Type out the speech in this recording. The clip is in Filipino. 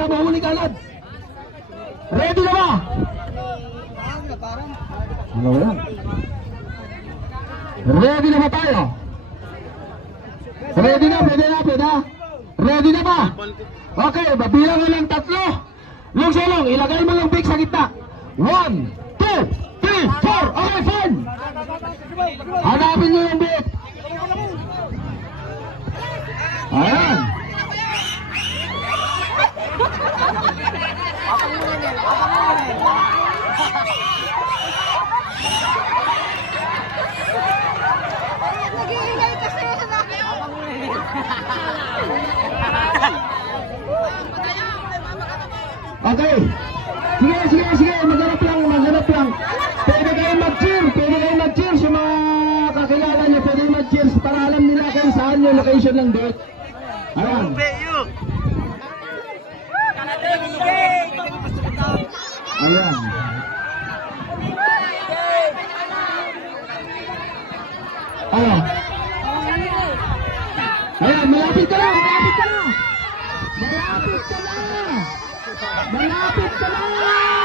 para mahuli ka agad. Ready na ba? Ano yan? Ready na ba tayo? Ready na, pwede na, pwede na. Ready na ba? Okay, babilang ko lang 3. Yung sulong, ilagay mo yung big sa gitna. 1, 2, 3, 4. Okay, fine. Hanapin nyo yung big. Ayan. Okay. Sige, maghanap lang. Pwede kayo mag-cheer sa mga kakilala niyo, pwede mag-cheer para alam nila kung saan yung location ng date. Ayan. Ayan. Ayan, malapit ka na. Malapit ka na.